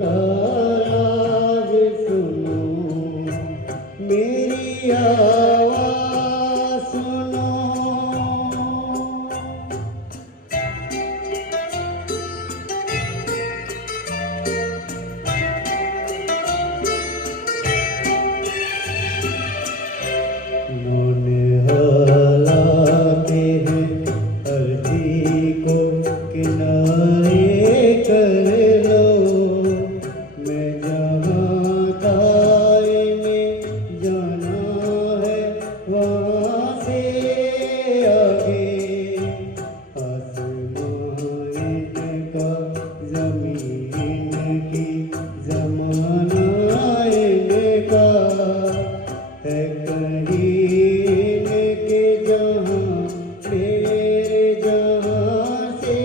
का राज सुनो, मेरी आवाज़ सुनो। हालाते हैं अर्जी को किनारे कर लो, मैं जहाँ ताईने जाना है वहाँ से आगे, आसमान का ज़मीन की ज़माना इनका है कहीं के जहाँ मेरे जहाँ से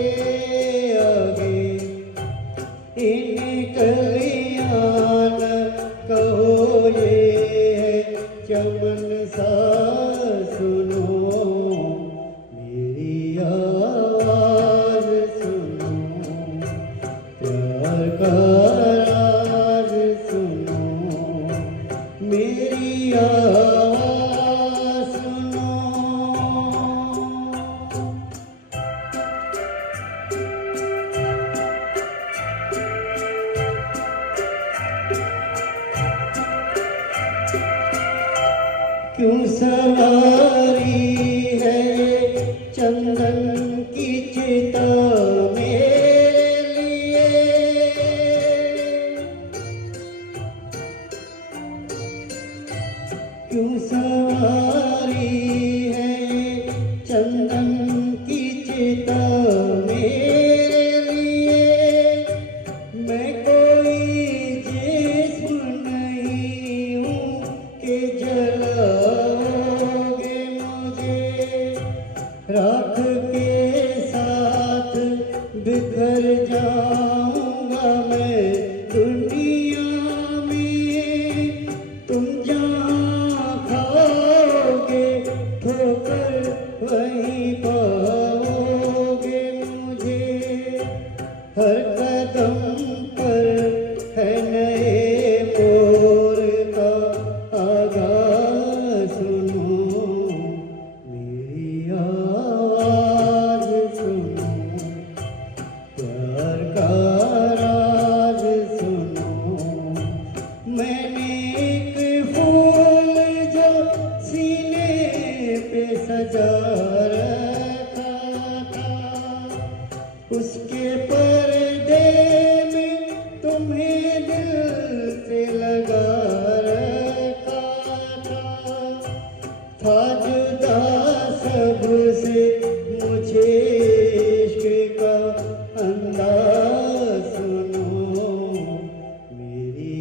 आगे। इन कलियान कहो ये है चमन सा सुनो, मेरी आवाज़ सुनो, प्यार का राज सुनो, मेरी आवाज़ सुनो। क्यों सवारी है चंदन की चिता मेरे लिए, क्यों सवारी है चंदन की चिता मेरे लिए। मैं कोई जिस्म नहीं हूँ कि जलाओगे मुझे, राख के साथ बिखर जाऊंगा मैं दुनिया में। तुम जहाँ खाओगे ठोकर वहीं पाओगे मुझे, हर कदम पर है नए मोर का आगाज़ सुनो, मेरी आवाज़ सुनो, प्यार का राज सुनो। मैंने एक फूल जो सीने पे सजा रखा था, उसके पर्दे में तुम्हें दिल से लगा रखा था जुदा सबसे मुझे इश्क का अंदाज़ सुनो, मेरी